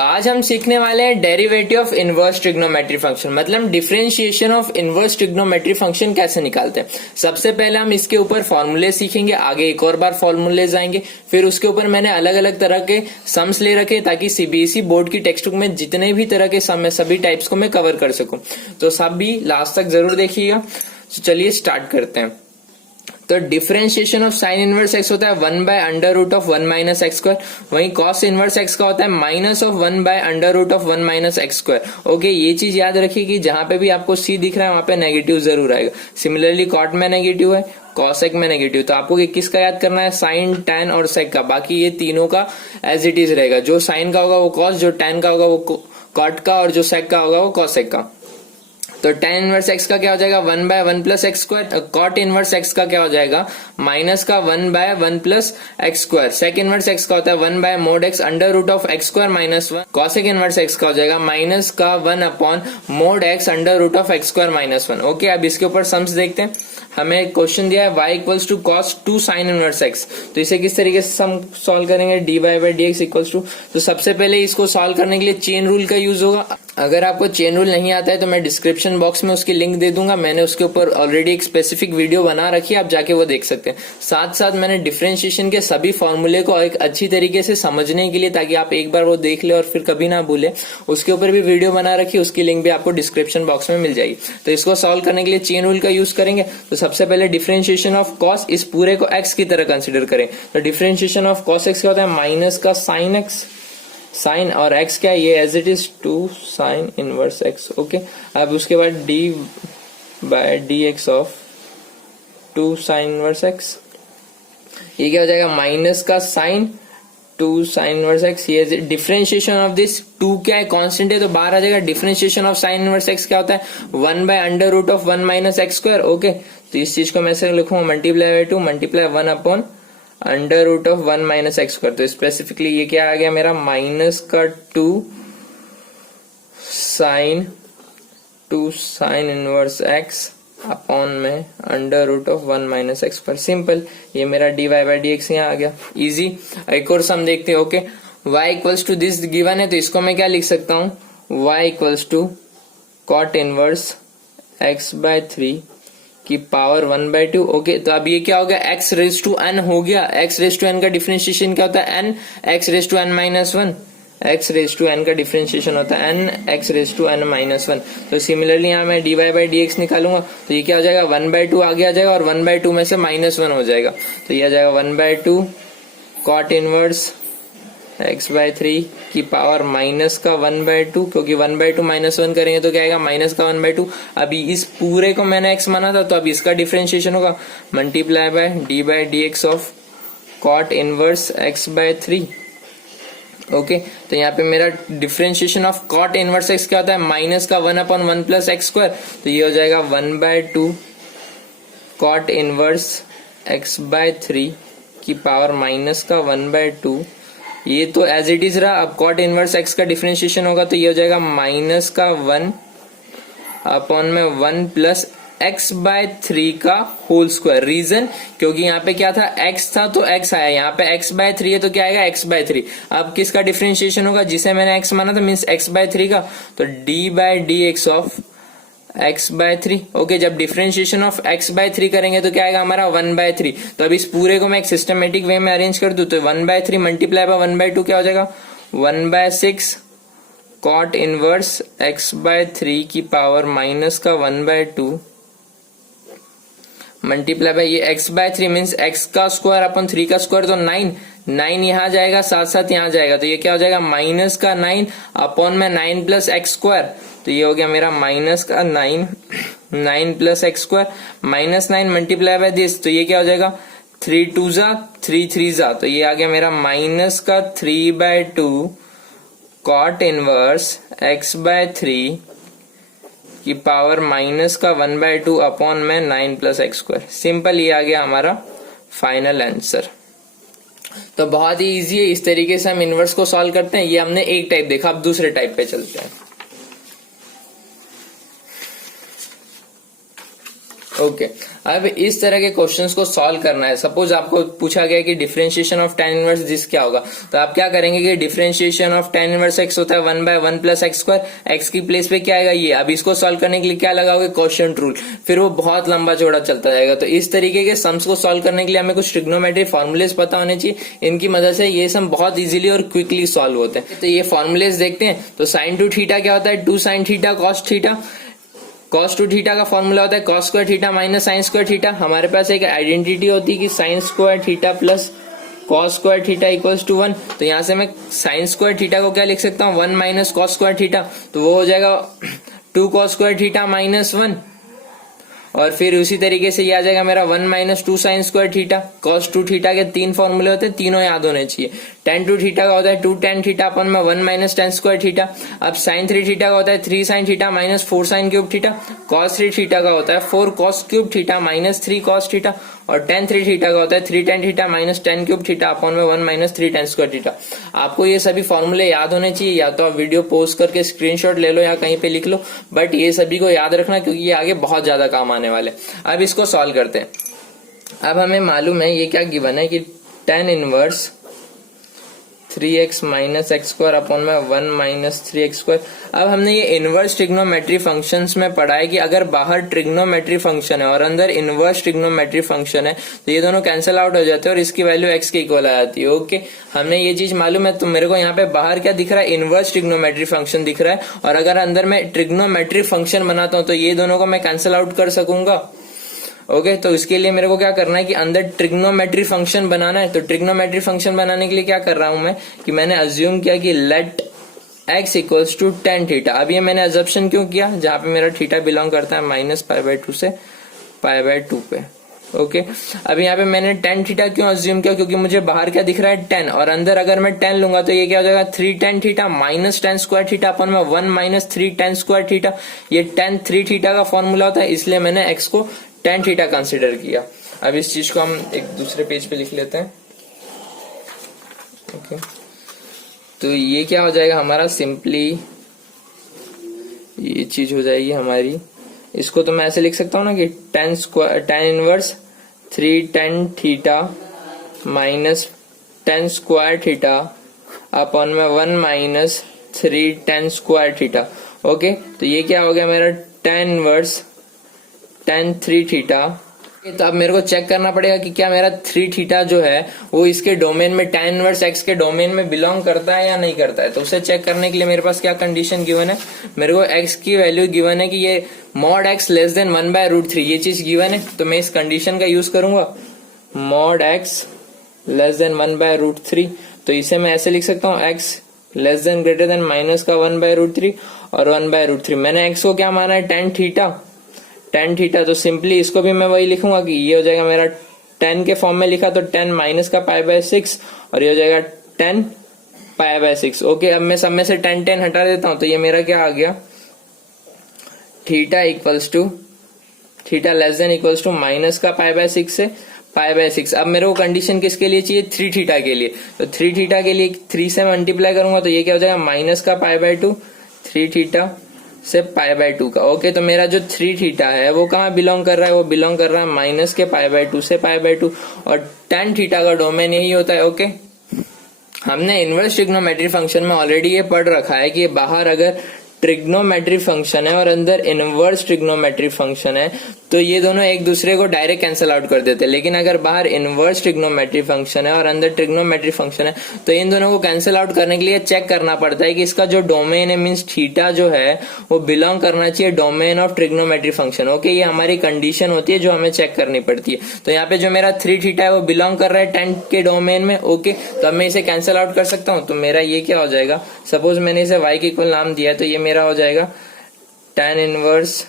आज हम सीखने वाले हैं derivative of inverse trigonometry function, मतलब differentiation of inverse trigonometry function कैसे निकालते हैं। सबसे पहले हम इसके ऊपर फॉर्मूले सीखेंगे, आगे एक और बार फॉर्मूले आएंगे, फिर उसके ऊपर मैंने अलग अलग तरह के सम्स ले रखे ताकि सीबीएसई बोर्ड की टेक्स्ट बुक में जितने भी तरह के सम है सभी टाइप्स को मैं कवर कर सकूं। तो सब भी लास्ट तक जरूर देखिएगा। तो चलिए स्टार्ट करते हैं। तो differentiation of sine inverse x होता है 1 by under root of 1 minus x square. वहीं कॉस इनवर्स एक्स का होता है minus of 1 by under root of 1 minus x square. Okay, ये चीज याद रखिए कि जहां पे भी आपको सी दिख रहा है वहां पे नेगेटिव जरूर आएगा। सिमिलरली कॉट में नेगेटिव है, कॉसेक में नेगेटिव, तो आपको किसका याद करना है, साइन, टैन और सेक का। बाकी ये तीनों का एज इट इज रहेगा। जो साइन का होगा वो कॉस, जो टैन का होगा वो कॉट का, और जो सेक का होगा वो कॉसेक का। तो tan इनवर्स x का क्या हो जाएगा 1 by 1 plus x square. Cot inverse x का क्या हो जाएगा माइनस का 1 by 1 plus x square. Sec inverse x का होता है 1 by mod x under root of x square minus 1। Cosec inverse x का हो जाएगा माइनस का 1 upon mod x under root of x square minus 1। Okay, अब इसके ऊपर सम्स देखते हैं। हमें एक क्वेश्चन दिया है y equals to cos 2 sine inverse x। तो इसे किस तरीके से सम सॉल्व करेंगे, dy by dx equals to. तो सबसे पहले इसको सॉल्व करने के लिए चेन रूल का यूज होगा। अगर आपको चेन रूल नहीं आता है तो मैं डिस्क्रिप्शन बॉक्स में उसकी लिंक दे दूंगा। मैंने उसके ऊपर ऑलरेडी एक स्पेसिफिक वीडियो बना रखी है, आप जाके वो देख सकते हैं। साथ साथ मैंने डिफरेंशिएशन के सभी फॉर्मूले को एक अच्छी तरीके से समझने के लिए, ताकि आप एक बार वो देख ले और फिर कभी ना भूले, उसके ऊपर भी वीडियो बना रखी है। उसकी लिंक भी आपको डिस्क्रिप्शन बॉक्स में मिल जाएगी। तो इसको सॉल्व करने के लिए चेन रूल का यूज करेंगे। तो सबसे पहले डिफरेंशिएशन ऑफ कॉस, इस पूरे को एक्स की तरह कंसिडर करें। तो डिफरेंशिएशन ऑफ कॉस एक्स क्या होता है माइनस का साइन एक्स, साइन और x क्या है ये as it is 2 sine inverse x। ओके, अब उसके बाद d by dx of 2 sine inverse x, ये क्या हो जाएगा माइनस का साइन 2 साइन इनवर्स x। ये डिफरेंशिएशन ऑफ दिस 2 क्या है कांस्टेंट है तो बाहर आ जाएगा। Differentiation of sine inverse x क्या होता है 1 by under root of 1 minus x square. Okay, तो इस चीज को मैं ऐसे लिखूंगा multiply by 2 multiply 1 upon under root of 1 minus x square. तो स्पेसिफिकली ये क्या आ गया मेरा माइनस का 2 साइन इनवर्स एक्स अपॉन में under root of 1 minus x square. Simple, ये मेरा d y by d x यहाँ आ गया। इजी। एक और सम देखते हैं। Okay, y equals to this given है तो इसको मैं क्या लिख सकता हूँ, y equals to cot inverse x by 3 की पावर 1 बाय 2। ओके, तो अब ये क्या हो गया x रेज टू n हो गया। x रेज टू n का डिफरेंशिएशन क्या होता है n, x raise to n minus 1। x raise to n का डिफरेंशिएशन होता है n, x raise to n minus 1। तो सिमिलरली यहाँ मैं dy बाई dx निकालूंगा तो ये क्या हो जाएगा 1 बाय 2 आगे आ जाएगा और 1 बाय 2 में से माइनस 1 हो जाएगा। तो ये आ जाएगा 1 by 2 cot inverse x by 3 की पावर माइनस का 1 बाय 2, क्योंकि 1 बाय 2 माइनस 1 करेंगे तो क्या आएगा माइनस का 1 बाय 2। अभी इस पूरे को मैंने x माना था तो अब इसका डिफरेंशिएशन होगा multiply by d by d x of cot inverse x by 3। Okay, तो यहाँ पे मेरा differentiation of cot inverse x क्या होता है माइनस का 1 अपॉन 1 प्लस एक्स स्क्वायर। तो ये हो जाएगा 1 by 2 cot inverse x by 3 की पावर माइनस का 1 बाय 2। ये तो एज इट इज रहा। अब कॉट इनवर्स x का डिफरेंशिएशन होगा तो ये हो जाएगा माइनस का 1 अपॉन में 1 प्लस x बाय 3 का होल स्क्वायर। रीजन, क्योंकि यहाँ पे क्या था x था तो x आया, यहाँ पे x बाय 3 है तो क्या आएगा x बाय 3। अब किसका डिफरेंशिएशन होगा, जिसे मैंने x माना था मीन्स x बाय 3 का, तो d by d x of x by 3। Okay, जब डिफरेंशिएशन ऑफ x बाय 3 करेंगे तो क्या आएगा हमारा 1 बाय 3। तो अब इस पूरे को मैं एक सिस्टमेटिक वे में अरेंज कर दूं तो 1 बाय 3 मल्टीप्लाई बाय 1 बाय 2 क्या हो जाएगा 1 by 6 cot inverse x by 3 की पावर माइनस का 1 बाय 2 मल्टीप्लाई बाय ये x बाय 3 मीन्स x का स्क्वायर अपन 3 का स्क्वायर तो 9 यहाँ जाएगा, साथ साथ यहाँ जाएगा तो ये क्या हो जाएगा माइनस का 9 अपॉन में 9 प्लस एक्स स्क्वायर। तो ये हो गया मेरा माइनस का 9 plus x square minus 9 multiply by this, तो ये क्या हो जाएगा 3 2 जा 3 3 जा, तो ये आ गया मेरा माइनस का 3 by 2 cot inverse x by 3 की पावर माइनस का 1 बाय 2 अपॉन में 9 प्लस एक्स स्क्वायर। सिंपल, ये आ गया हमारा फाइनल आंसर। तो बहुत ही इजी है, इस तरीके से हम इनवर्स को सॉल्व करते हैं। ये हमने एक टाइप देखा, अब दूसरे टाइप पे चलते हैं। ओके अब इस तरह के क्वेश्चंस को सॉल्व करना है। सपोज आपको पूछा गया कि differentiation of tan inverse this क्या होगा, तो आप क्या करेंगे कि differentiation of tan inverse x होता है 1/1 प्लस एक्स स्क्वायर, एक्स की प्लेस पे क्या आएगा ये। अब इसको सॉल्व करने के लिए क्या लगाओगे, क्वोशिएंट रूल, फिर वो बहुत लंबा चौड़ा चलता जाएगा। तो इस तरीके के सम्स को सॉल्व करने के लिए हमें कुछ ट्रिग्नोमेट्री फॉर्मुलेस पता होने चाहिए, इनकी मदद से ये सम बहुत इजीली और क्विकली सॉल्व होते हैं। तो ये फॉर्मुलेस देखते हैं। तो sin 2 थीटा क्या होता है, 2 sin theta cos theta. cos 2 theta का फॉर्मूला होता है cos square theta minus sin square theta. हमारे पास एक आइडेंटिटी होती है कि sin square theta plus cos square theta equals to 1। तो यहां से मैं sin स्क्वायर थीटा को क्या लिख सकता हूँ, 1 माइनस cos स्क्वायर थीटा, तो वो हो जाएगा 2 cos स्क्वायर थीटा माइनस 1। और फिर उसी तरीके से ये आ जाएगा मेरा 1 minus 2 sin square theta. cos 2 theta के 3 फॉर्मूले होते हैं, तीनों याद होने चाहिए। tan 2 थीटा का होता है 2 tan थीटा अपन में 1 माइनस tan स्क्वायर थीटा। अब sin 3 थीटा का होता है 3 sin theta minus 4 sin cube theta. cos 3 theta का होता है 4 cos cube theta minus 3 cos theta. और tan 3 थीटा का होता है 3 tan theta minus tan cube theta अपन में 1 माइनस 3 tan स्क्वायर थीटा। आपको ये सभी फॉर्मूले याद होने चाहिए, या तो आप वीडियो पोस्ट करके स्क्रीनशॉट ले लो या कहीं पे लिख लो, बट ये सभी को याद रखना क्योंकि ये आगे बहुत ज्यादा काम आने वाले। अब इसको सॉल्व करते हैं। अब हमें मालूम है ये क्या गिवन है कि tan inverse 3x minus x square upon में 1 माइनस 3x स्क्वायर। अब हमने ये इनवर्स ट्रिग्नोमेट्री फंक्शंस में पढ़ा है कि अगर बाहर ट्रिग्नोमेट्री फंक्शन है और अंदर इनवर्स ट्रिग्नोमेट्री फंक्शन है तो ये दोनों कैंसिल आउट हो जाते हैं और इसकी वैल्यू x के इक्वल आ जाती है। ओके, हमने ये चीज मालूम है। तो मेरे को यहाँ पे बाहर क्या दिख रहा है, इनवर्स ट्रिग्नोमेट्री फंक्शन दिख रहा है, और अगर अंदर मैं ट्रिग्नोमेट्री फंक्शन बनाता हूँ तो ये दोनों को मैं कैंसिल आउट कर सकूंगा। ओके, तो इसके लिए मेरे को क्या करना है कि अंदर ट्रिग्नोमेट्री फंक्शन बनाना है। तो ट्रिग्नोमेट्री फंक्शन बनाने के लिए क्या कर रहा हूं मैं कि मैंने अज्यूम किया कि let x equals to tan theta. अब ये मैंने अजम्पशन क्यों किया, जहां पे मेरा थीटा बिलोंग करता है -π/2 से π/2 पे। ओके, अब यहाँ पे मैंने tan थीटा क्यों अज्यूम किया, क्योंकि मुझे बाहर क्या दिख रहा है tan, और अंदर अगर मैं tan लूंगा तो ये क्या हो जाएगा 3 tan theta minus tan square theta अपन में 1 माइनस 3 tan स्क्वायर थीटा। ये tan 3 थीटा का फॉर्मूला होता है, इसलिए मैंने x को tan थीटा कंसिडर किया। अब इस चीज को हम एक दूसरे पेज पे लिख लेते हैं। ओके, तो ये क्या हो जाएगा हमारा, सिंपली ये चीज हो जाएगी हमारी, इसको तो मैं ऐसे लिख सकता हूँ ना कि tan inverse 3 tan theta minus tan square theta upon में 1 minus 3 tan square theta. Okay, तो ये क्या हो गया मेरा tan इनवर्स tan 3 थीटा। तो अब मेरे को चेक करना पड़ेगा कि क्या मेरा 3 थीटा जो है वो इसके डोमेन में tan इनवर्स x के डोमेन में बिलोंग करता है या नहीं करता है। तो उसे चेक करने के लिए मेरे पास क्या कंडीशन गिवन है, मेरे को x की वैल्यू गिवन है कि ये mod x लेस देन 1/√3, ये चीज गिवन है। तो मैं इस कंडीशन का यूज करूंगा, mod x लेस देन 1/√3। तो इसे मैं ऐसे लिख सकता हूँ x less then greater than minus का 1/√3 और 1/√3। मैंने x को क्या माना है, tan थीटा, तो सिंपली इसको भी मैं वही लिखूंगा कि ये हो जाएगा मेरा tan के फॉर्म में लिखा तो tan माइनस का π/6 और ये हो जाएगा tan π/6। ओके, अब मैं सब में से tan हटा देता हूं तो ये मेरा क्या आ गया, theta equals to theta less than equals to minus का π/6 से π/6। अब मेरे को कंडीशन किसके लिए चाहिए, 3 थीटा के लिए। तो 3 थीटा के लिए 3 से मल्टीप्लाई करूंगा तो ये क्या हो जाएगा माइनस का π/2, 3 थीटा से π/2 का। ओके, तो मेरा जो 3 थीटा है वो कहाँ बिलोंग कर रहा है, वो बिलोंग कर रहा है माइनस के π/2 से π/2, और tan थीटा का डोमेन यही होता है। ओके, हमने इनवर्स ट्रिग्नोमेट्री फंक्शन में ऑलरेडी ये पढ़ रखा है कि बाहर अगर ट्रिग्नोमेट्री फंक्शन है और अंदर इनवर्स ट्रिग्नोमेट्री फंक्शन है तो ये दोनों एक दूसरे को डायरेक्ट कैंसिल आउट कर देते हैं। लेकिन अगर बाहर इनवर्स ट्रिग्नोमेट्री फंक्शन है और अंदर ट्रिग्नोमेट्री फंक्शन है तो इन दोनों को कैंसिल आउट करने के लिए चेक करना पड़ता है कि इसका जो डोमेन है मींस थीटा जो है वो बिलोंग करना चाहिए domain of trigonometry function. Okay, ये हमारी कंडीशन होती है जो हमें चेक करनी पड़ती है। तो यहाँ पे जो मेरा 3 थीटा है वो बिलोंग कर रहा है tan के डोमेन में। ओके, तो अब मैं इसे कैंसिल आउट कर सकता हूँ। तो मेरा ये क्या हो जाएगा, सपोज मैंने इसे y के इक्वल नाम दिया है तो ये मेरा हो जाएगा tan इनवर्स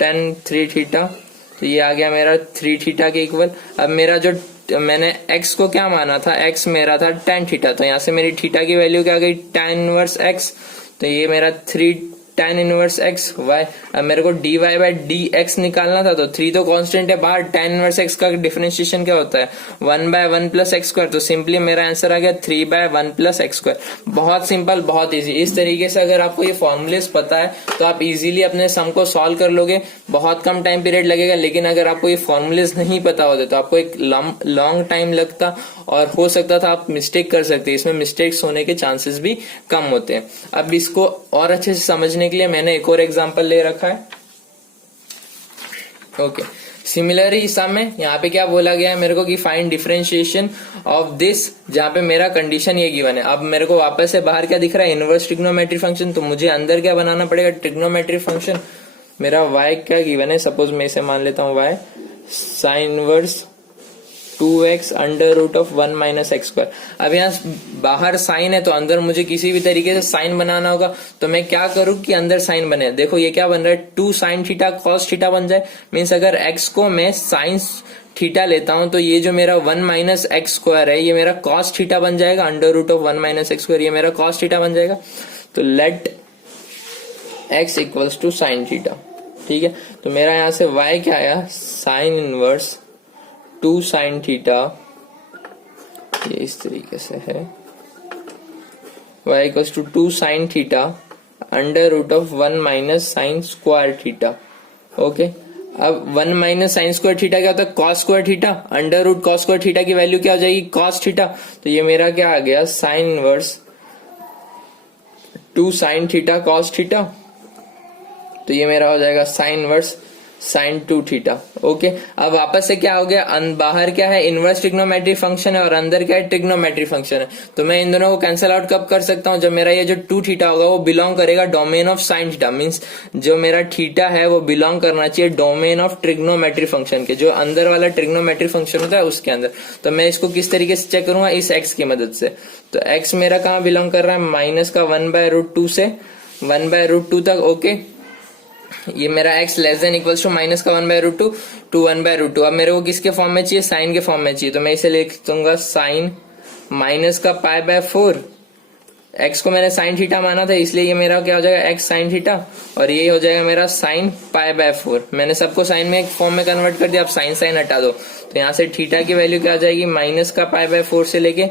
tan 3 थीटा। तो ये आ गया मेरा 3 थीटा के इक्वल। अब मेरा जो मैंने x को क्या माना था, x मेरा था tan थीटा, तो यहाँ से मेरी थीटा की वैल्यू क्या आ गई tan इनवर्स x। तो ये मेरा 3 tan इनवर्स एक्स वाई। अब मेरे को dy बाय dx निकालना था, तो 3 तो कांस्टेंट है बाहर, tan इनवर्स एक्स का डिफरेंशिएशन क्या होता है 1 बाय 1 प्लस एक्स स्क्वायर, तो सिंपली मेरा आंसर आ गया 3 बाय 1 प्लस एक्स स्क्वायर। बहुत सिंपल, बहुत इजी। इस तरीके से अगर आपको ये फॉर्मूलेस पता है तो आप इजीली अपने सम को सॉल्व कर लोगे, बहुत कम टाइम पीरियड लगेगा। लेकिन अगर आपको ये फॉर्मूलेस नहीं पता होते तो आपको एक लॉन्ग टाइम लगता और हो सकता था आप मिस्टेक कर सकते। इसमें मिस्टेक्स होने के चांसेस भी कम होते हैं। अब इसको और अच्छे से समझने के लिए मैंने एक और एग्जांपल ले रखा है। ओके, सिमिलरली सम में यहाँ पे क्या बोला गया है मेरे को कि फाइंड डिफरेंशिएशन ऑफ दिस, जहां पे मेरा कंडीशन ये गिवन है। अब मेरे को वापस से बाहर क्या दिख रहा है इनवर्स ट्रिग्नोमेट्री फंक्शन, तो मुझे अंदर क्या बनाना पड़ेगा ट्रिग्नोमेट्री फंक्शन। मेरा y क्या गिवन है, सपोज मैं इसे मान लेता हूँ y sine inverse 2x under root of 1 minus x square. अब यहाँ बाहर साइन है तो अंदर मुझे किसी भी तरीके से साइन बनाना होगा, तो मैं क्या करूं कि अंदर साइन बने। देखो ये क्या बन रहा है 2 साइन थीटा कॉस थीटा बन जाए। मीन्स अगर x को मैं साइन थीटा लेता हूं तो ये जो मेरा 1 माइनस एक्स स्क्वायर है ये मेरा कॉस थीटा बन जाएगा, under root of 1 minus x square ये मेरा कॉस थीटा बन जाएगा। तो let x equals to sine theta, ठीक है। तो मेरा यहां से y क्या आया साइन इनवर्स 2 साइन थीटा, ये इस तरीके से है y equals to 2 sine theta under root of 1 minus sine square theta. Okay, अब 1 माइनस साइन स्क्वायर थीटा क्या होता है cos square theta, under root cos square theta की वैल्यू क्या हो जाएगी कॉस थीटा। तो ये मेरा क्या आ गया sine inverse 2 sine theta cos theta, तो ये मेरा हो जाएगा sign inverse sine 2 theta. Okay, अब वापस से क्या हो गया बाहर क्या है इनवर्स ट्रिग्नोमेट्री फंक्शन है और अंदर क्या है ट्रिग्नोमेट्री फंक्शन है। तो मैं इन दोनों को कैंसिल आउट कब कर सकता हूं, जब मेरा ये जो 2 थीटा होगा वो बिलोंग करेगा domain of sine theta. Means जो मेरा थीटा है वो बिलोंग करना चाहिए डोमेन ऑफ ट्रिग्नोमेट्री फंक्शन के, जो अंदर वाला ट्रिग्नोमेट्री फंक्शन होता है उसके अंदर। तो मैं इसको किस तरीके से चेक करूंगा इस एक्स की मदद से। तो एक्स मेरा कहाँ बिलोंग कर रहा है माइनस का 1/√2 से 1/√2 तक। ओके, ये मेरा x less than equals to minus का 1/√2 टू 1/√2। अब मेरे को किसके फॉर्म में चाहिए साइन के फॉर्म में चाहिए, तो मैं इसे लिख दूंगा साइन माइनस का π/4। x को मैंने साइन थीटा माना था इसलिए ये मेरा क्या हो जाएगा x साइन थीटा और ये हो जाएगा मेरा साइन π/4। मैंने सबको साइन में एक फॉर्म में कन्वर्ट कर दिया। अब साइन साइन हटा दो तो यहाँ से थीटा की वैल्यू क्या आ जाएगी माइनस का π/4 से लेके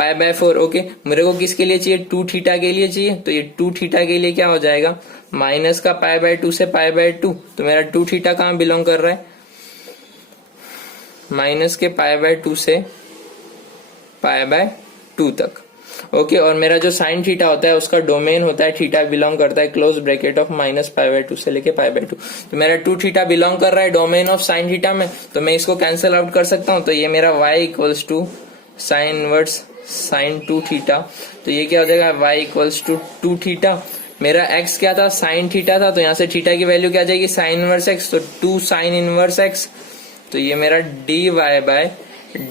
π/4। ओके, मेरे को किसके लिए चाहिए 2 थीटा के लिए चाहिए, तो ये 2 थीटा के लिए क्या हो जाएगा माइनस का π/2 से π/2। तो मेरा 2 थीटा कहाँ बिलोंग कर रहा है माइनस के π/2 से π/2 तक। ओके, और मेरा जो साइन थीटा होता है उसका डोमेन होता है थीटा बिलोंग करता है क्लोज ब्रैकेट ऑफ माइनस π/2 से लेके π/2। तो मेरा 2 थीटा बिलोंग कर रहा है डोमेन ऑफ साइन थीटा में, तो मैं इसको कैंसिल आउट कर सकता हूँ। तो ये मेरा y equals to sine inverse sine 2 theta, तो ये क्या हो जाएगा y इक्वल्स टू 2 थीटा। मेरा x क्या था साइन थीटा था, तो यहाँ से थीटा की वैल्यू क्या आ जाएगी साइन इनवर्स x, तो 2 साइन इनवर्स x। तो ये मेरा dy बाय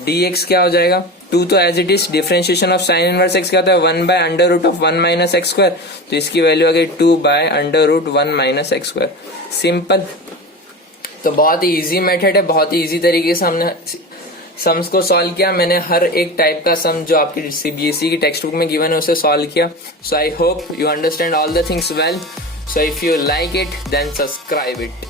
dx क्या हो जाएगा 2, तो as it is differentiation of sine inverse x क्या होता है 1/√1 माइनस एक्स स्क्वायर, तो इसकी वैल्यू आ गई 2/√1 माइनस एक्स स्क्वायर। सिंपल। तो बहुत ही इजी मेथड है, बहुत ही इजी तरीके से हमने सम्स को सॉल्व किया। मैंने हर एक टाइप का सम जो आपकी सीबीएसई की टेक्स्ट बुक में गिवन है उसे सॉल्व किया। So I hope you understand all the things well. So if you like it then subscribe it.